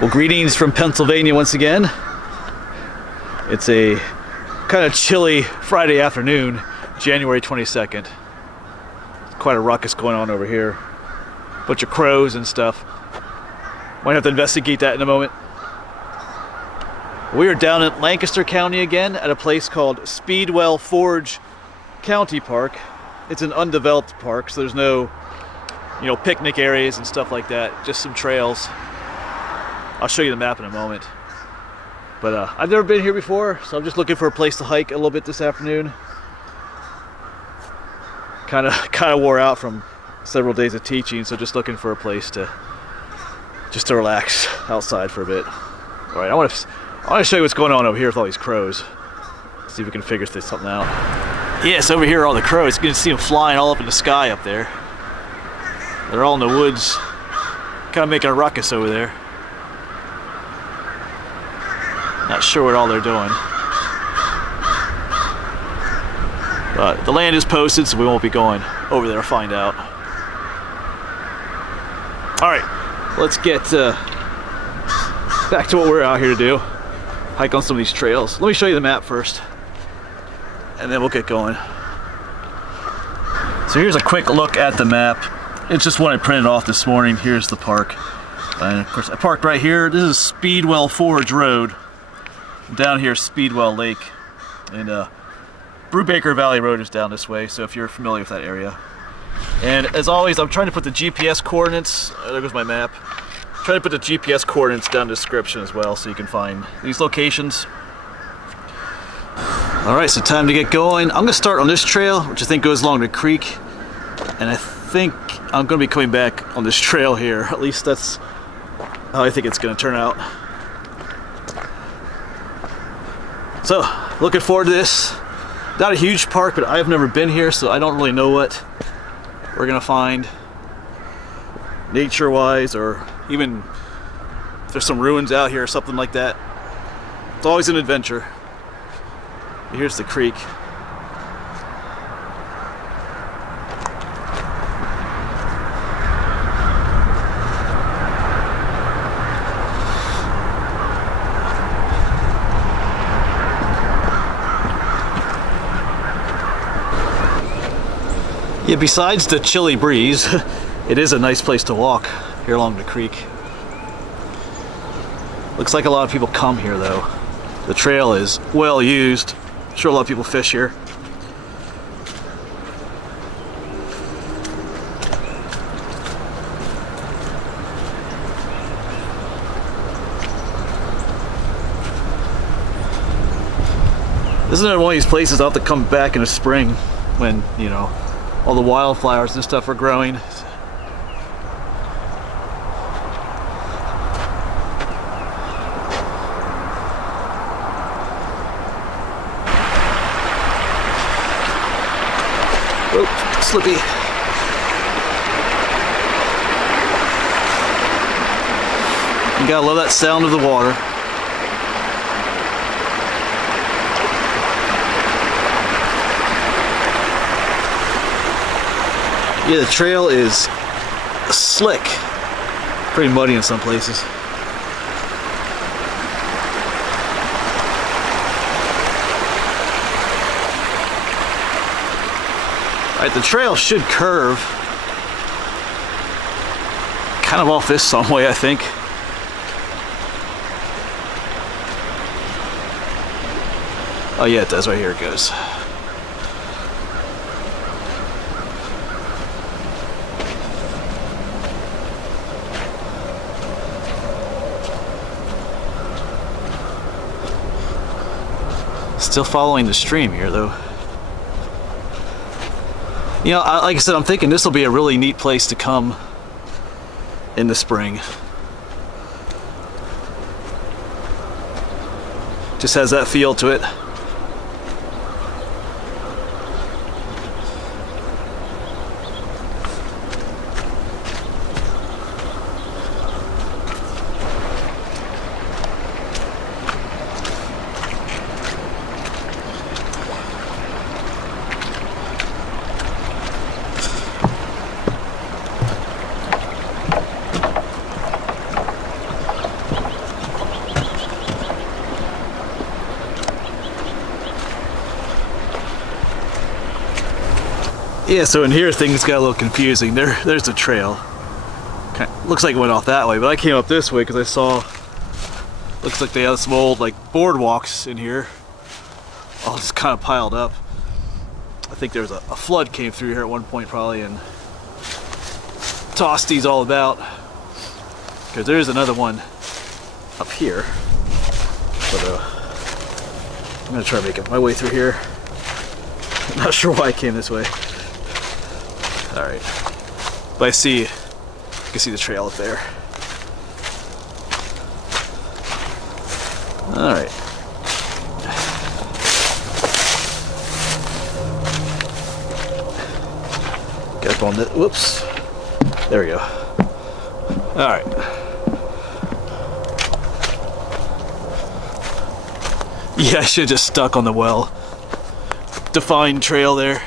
Well, greetings from Pennsylvania once again. It's a kind of chilly Friday afternoon, January 22nd. Quite a ruckus going on over here. Bunch of crows and stuff. Might have to investigate that in a moment. We are down in Lancaster County again at a place called Speedwell Forge County Park. It's an undeveloped park, so there's no, picnic areas and stuff like that. Just some trails. I'll show you the map in a moment. But I've never been here before, so I'm just looking for a place to hike a little bit this afternoon. Kind of wore out from several days of teaching, so just looking for a place to relax outside for a bit. All right, I want to show you what's going on over here with all these crows. See if we can figure something out. Yes, over here are all the crows. You can see them flying all up in the sky up there. They're all in the woods, kind of making a ruckus over there. Not sure what all they're doing. But the land is posted, so we won't be going over there to find out. Alright, let's get back to what we're out here to do. Hike on some of these trails. Let me show you the map first, and then we'll get going. So here's a quick look at the map. It's just one I printed off this morning. Here's the park. And of course I parked right here. This is Speedwell Forge Road. Down here, Speedwell Lake, and Brubaker Valley Road is down this way, so if you're familiar with that area. And as always, I'm trying to put the GPS coordinates, there goes my map, trying to put the GPS coordinates down in the description as well, so you can find these locations. Alright, so time to get going. I'm going to start on this trail, which I think goes along the creek, and I think I'm going to be coming back on this trail here. At least that's how I think it's going to turn out. So, looking forward to this. Not a huge park, but I've never been here, so I don't really know what we're gonna find nature-wise, or even if there's some ruins out here or something like that. It's always an adventure. Here's the creek. Yeah, besides the chilly breeze, it is a nice place to walk here along the creek. Looks like a lot of people come here though. The trail is well used. I'm sure a lot of people fish here. This is one of these places I'll have to come back in the spring when, all the wildflowers and stuff are growing. Oh, slippy. You gotta love that sound of the water. Yeah, the trail is slick. Pretty muddy in some places. Alright, the trail should curve kind of off this some way, I think. Oh yeah, it does. Right here it goes. Still following the stream here though. Like I said, I'm thinking this will be a really neat place to come in the spring. Just has that feel to it. Yeah, so in here things got a little confusing. There's the trail. Looks like it went off that way, but I came up this way because I saw, looks like they have some old like boardwalks in here, all just kind of piled up. I think there was a flood came through here at one point probably and tossed these all about. Because there's another one up here, but I'm gonna try to make my way through here. I'm not sure why I came this way. All right, but I see. You can see the trail up there. All right. Get up on the, whoops. There we go. All right. Yeah, I should have just stuck on the well-defined trail there.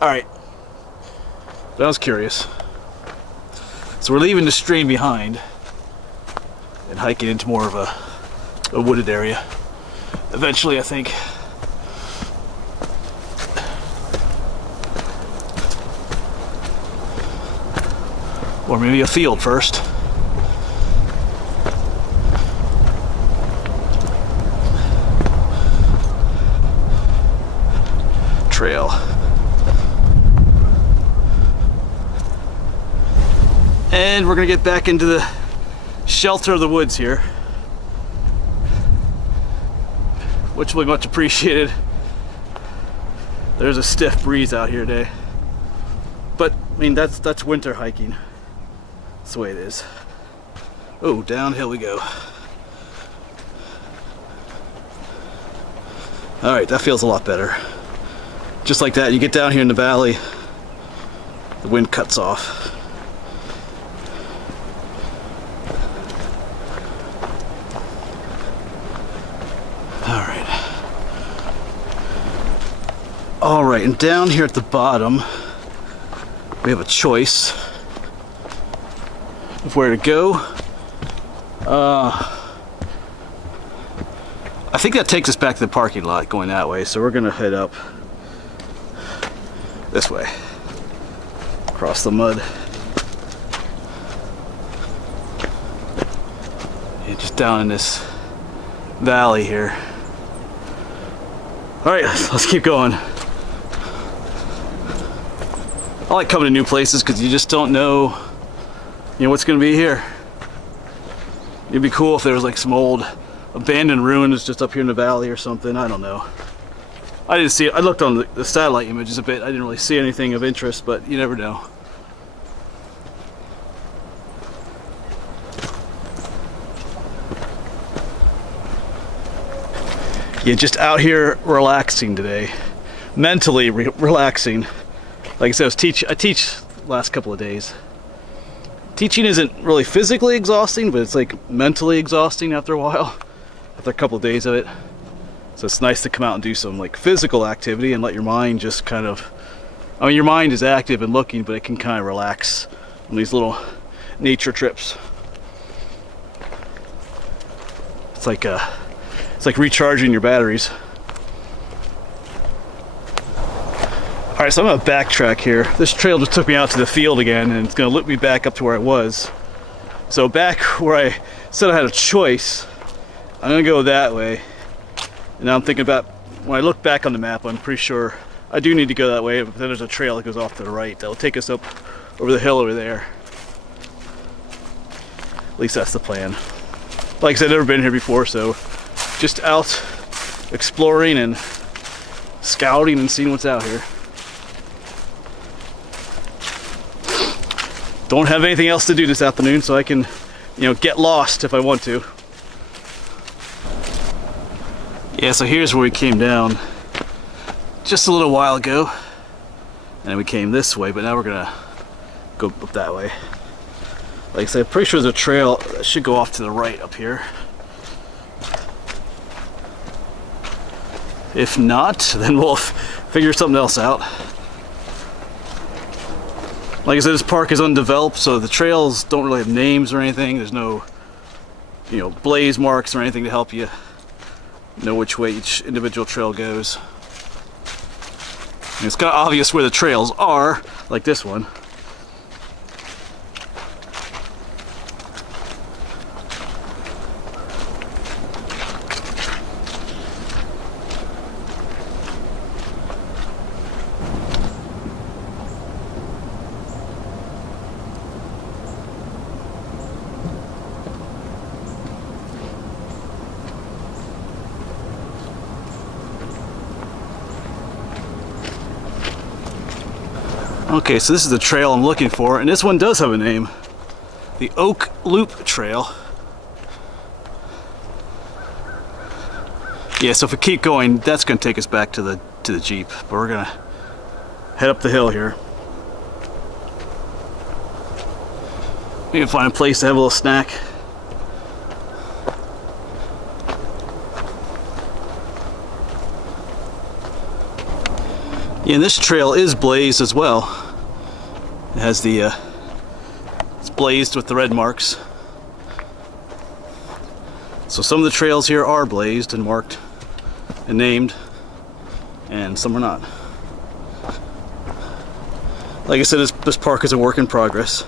All right. But I was curious. So we're leaving the stream behind and hiking into more of a wooded area. Eventually, I think. Or maybe a field first. Trail. And we're gonna get back into the shelter of the woods here, which will be much appreciated. There's a stiff breeze out here today, but I mean that's winter hiking. That's the way it is. Oh, downhill we go. All right, that feels a lot better. Just like that, you get down here in the valley, the wind cuts off. All right, and down here at the bottom, we have a choice of where to go. I think that takes us back to the parking lot going that way, so we're gonna head up this way, across the mud. And just down in this valley here. All right, let's keep going. I like coming to new places because you just don't know, what's going to be here. It'd be cool if there was like some old abandoned ruins just up here in the valley or something. I don't know. I didn't see it. I looked on the satellite images a bit. I didn't really see anything of interest, but you never know. Yeah, just out here relaxing today. Mentally relaxing. Like I said, I teach last couple of days. Teaching isn't really physically exhausting, but it's like mentally exhausting after a while, after a couple of days of it. So it's nice to come out and do some like physical activity and let your mind just kind of, I mean, your mind is active and looking, but it can kind of relax on these little nature trips. It's like recharging your batteries. All right, so I'm gonna backtrack here. This trail just took me out to the field again, and it's gonna loop me back up to where I was. So back where I said I had a choice, I'm gonna go that way. And now I'm thinking about, when I look back on the map, I'm pretty sure I do need to go that way, but then there's a trail that goes off to the right that'll take us up over the hill over there. At least that's the plan. Like I said, I've never been here before, so just out exploring and scouting and seeing what's out here. Don't have anything else to do this afternoon, so I can, get lost if I want to. Yeah, so here's where we came down just a little while ago. And we came this way, but now we're gonna go up that way. Like I said, I'm pretty sure there's a trail that should go off to the right up here. If not, then we'll figure something else out. Like I said, this park is undeveloped, so the trails don't really have names or anything. There's no, blaze marks or anything to help you know which way each individual trail goes. And it's kind of obvious where the trails are, like this one. Okay, so this is the trail I'm looking for, and this one does have a name. The Oak Loop Trail. Yeah, so if we keep going, that's going to take us back to the Jeep. But we're going to head up the hill here. We can find a place to have a little snack. Yeah, and this trail is blazed as well. It has the, it's blazed with the red marks. So some of the trails here are blazed and marked and named, and some are not. Like I said, this park is a work in progress.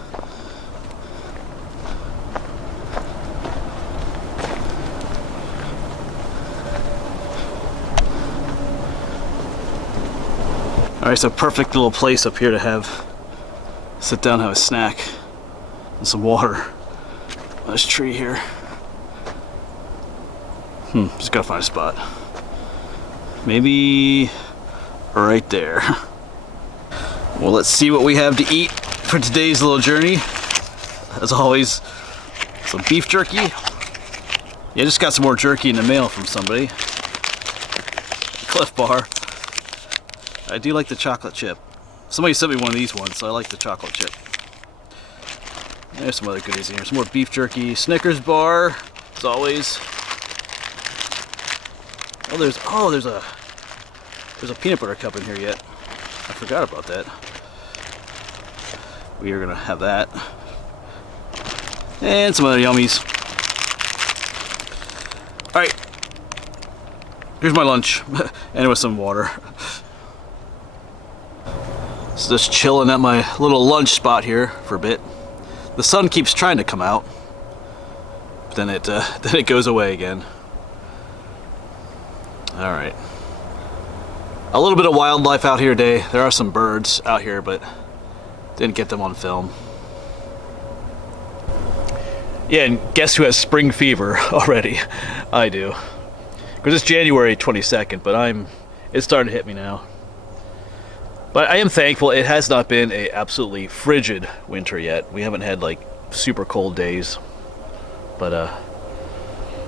Alright, so perfect little place up here to sit down, have a snack, and some water on this tree here. Just gotta find a spot. Maybe right there. Well, let's see what we have to eat for today's little journey. As always, some beef jerky. Yeah, I just got some more jerky in the mail from somebody. Cliff Bar. I do like the chocolate chip. Somebody sent me one of these ones, so I like the chocolate chip. There's some other goodies in here. Some more beef jerky, Snickers bar, as always. Oh, there's a peanut butter cup in here yet. I forgot about that. We are gonna have that, and some other yummies. All right, here's my lunch, and with some water. So just chilling at my little lunch spot here for a bit. The sun keeps trying to come out, but then it goes away again. All right. A little bit of wildlife out here today. There are some birds out here, but didn't get them on film. Yeah, and guess who has spring fever already? I do. Because it's January 22nd, but it's starting to hit me now. But I am thankful it has not been a absolutely frigid winter yet. We haven't had like super cold days. But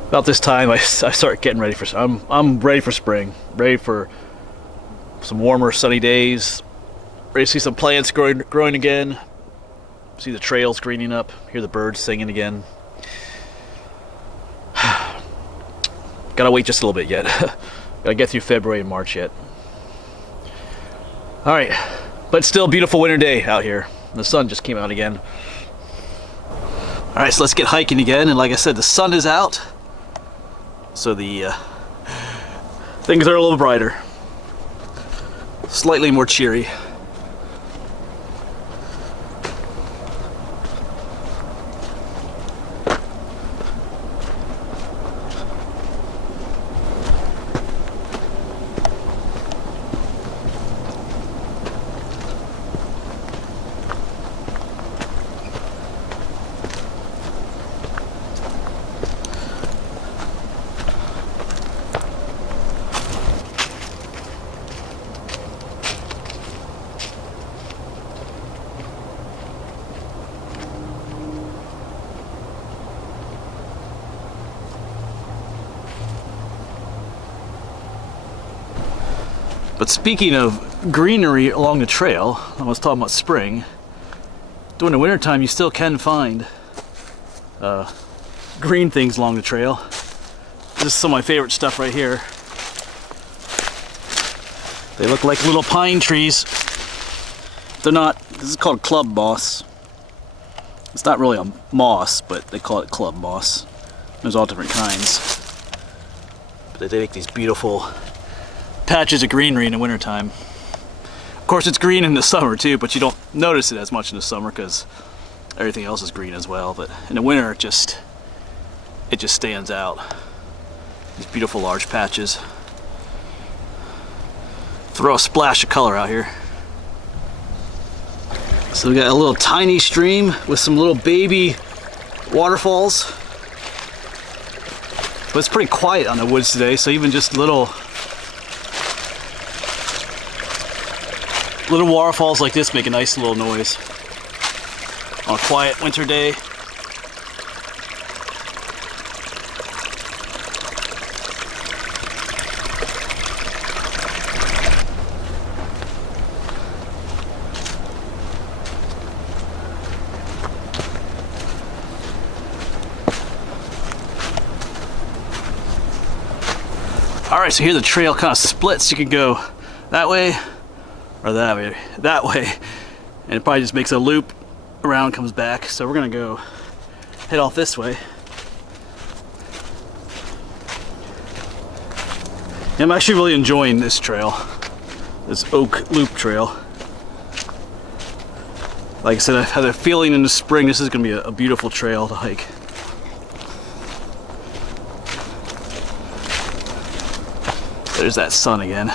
about this time I start getting ready for I'm ready for spring. Ready for some warmer sunny days. Ready to see some plants growing again. See the trails greening up. Hear the birds singing again. Gotta wait just a little bit yet. Gotta get through February and March yet. Alright, but still beautiful winter day out here. The sun just came out again. Alright, so let's get hiking again, and like I said, the sun is out. So the things are a little brighter. Slightly more cheery. But speaking of greenery along the trail, I was talking about spring. During the wintertime, you still can find green things along the trail. This is some of my favorite stuff right here. They look like little pine trees. They're not, this is called club moss. It's not really a moss, but they call it club moss. There's all different kinds. But they make these beautiful patches of greenery in the wintertime. course, it's green in the summer too, but you don't notice it as much in the summer because everything else is green as well. But in the winter, it just stands out. These beautiful large patches. Throw a splash of color out here. So we got a little tiny stream with some little baby waterfalls. But it's pretty quiet on the woods today, so even just little waterfalls like this make a nice little noise on a quiet winter day. Alright, so here the trail kind of splits. You can go that way or that way, and it probably just makes a loop around, comes back. So we're gonna go head off this way. I'm actually really enjoying this trail, this Oak Loop Trail. Like I said, I've had a feeling in the spring this is gonna be a beautiful trail to hike. There's that sun again.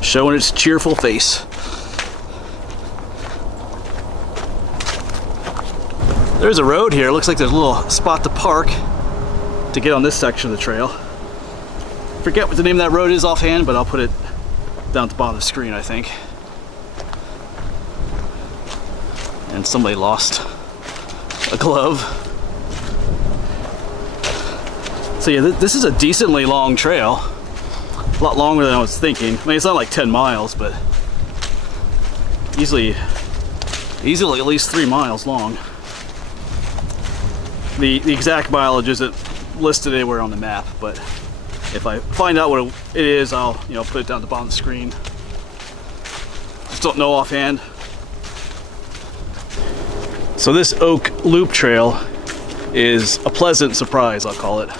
Showing its cheerful face. There's a road here. It looks like there's a little spot to park to get on this section of the trail. Forget what the name of that road is offhand, but I'll put it down at the bottom of the screen, I think. And somebody lost a glove. So yeah, this is a decently long trail. A lot longer than I was thinking. I mean, it's not like 10 miles, but easily at least 3 miles long. The exact mileage isn't listed anywhere on the map, but if I find out what it is, I'll put it down at the bottom of the screen. Just don't know offhand. So this Oak Loop Trail is a pleasant surprise, I'll call it.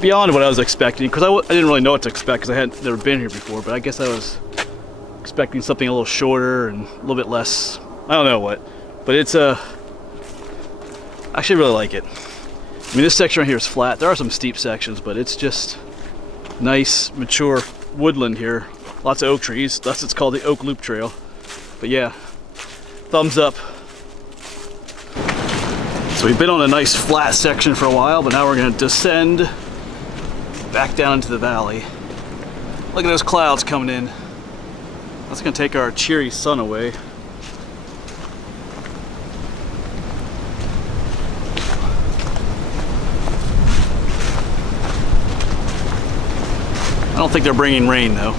Beyond what I was expecting, because I didn't really know what to expect because I had never been here before, but I guess I was expecting something a little shorter and a little bit less, I don't know what, but it's I actually really like it. I mean, this section right here is flat. There are some steep sections, but it's just nice, mature woodland here. Lots of oak trees, thus it's called the Oak Loop Trail. But yeah, thumbs up. So we've been on a nice flat section for a while, but now we're going to descend back down into the valley. Look at those clouds coming in. That's going to take our cheery sun away. I don't think they're bringing rain though.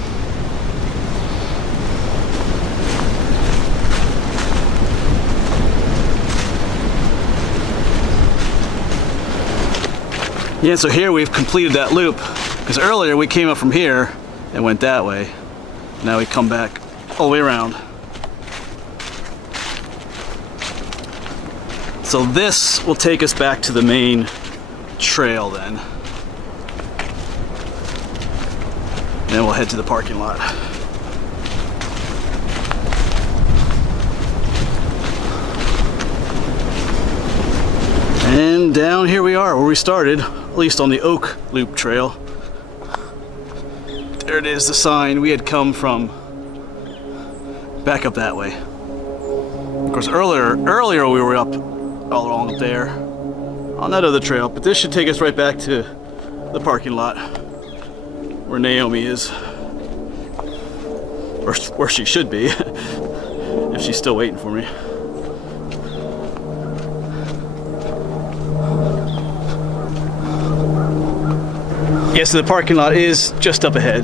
Yeah, so here we've completed that loop, because earlier we came up from here and went that way. Now we come back all the way around. So this will take us back to the main trail then. And then we'll head to the parking lot. And down here we are, where we started, at least on the Oak Loop Trail. There it is, the sign. We had come from back up that way. Of course, earlier we were up all along up there on that other trail, but this should take us right back to the parking lot where Naomi is, or where she should be, if she's still waiting for me. Yeah, so the parking lot is just up ahead.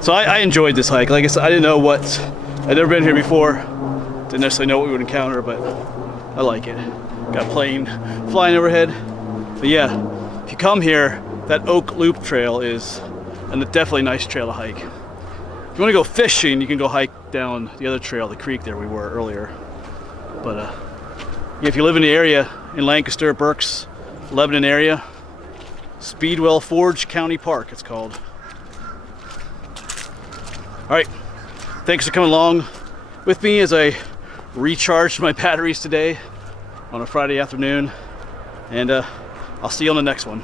So I enjoyed this hike. Like I said, I didn't know what, I'd never been here before. Didn't necessarily know what we would encounter, but I like it. Got a plane flying overhead. But yeah, if you come here, that Oak Loop Trail is definitely a nice trail to hike. If you want to go fishing, you can go hike down the other trail, the creek there we were earlier. But yeah, if you live in the area in Lancaster, Berks, Lebanon area. Speedwell Forge County Park, it's called. All right, thanks for coming along with me as I recharged my batteries today on a Friday afternoon, and I'll see you on the next one.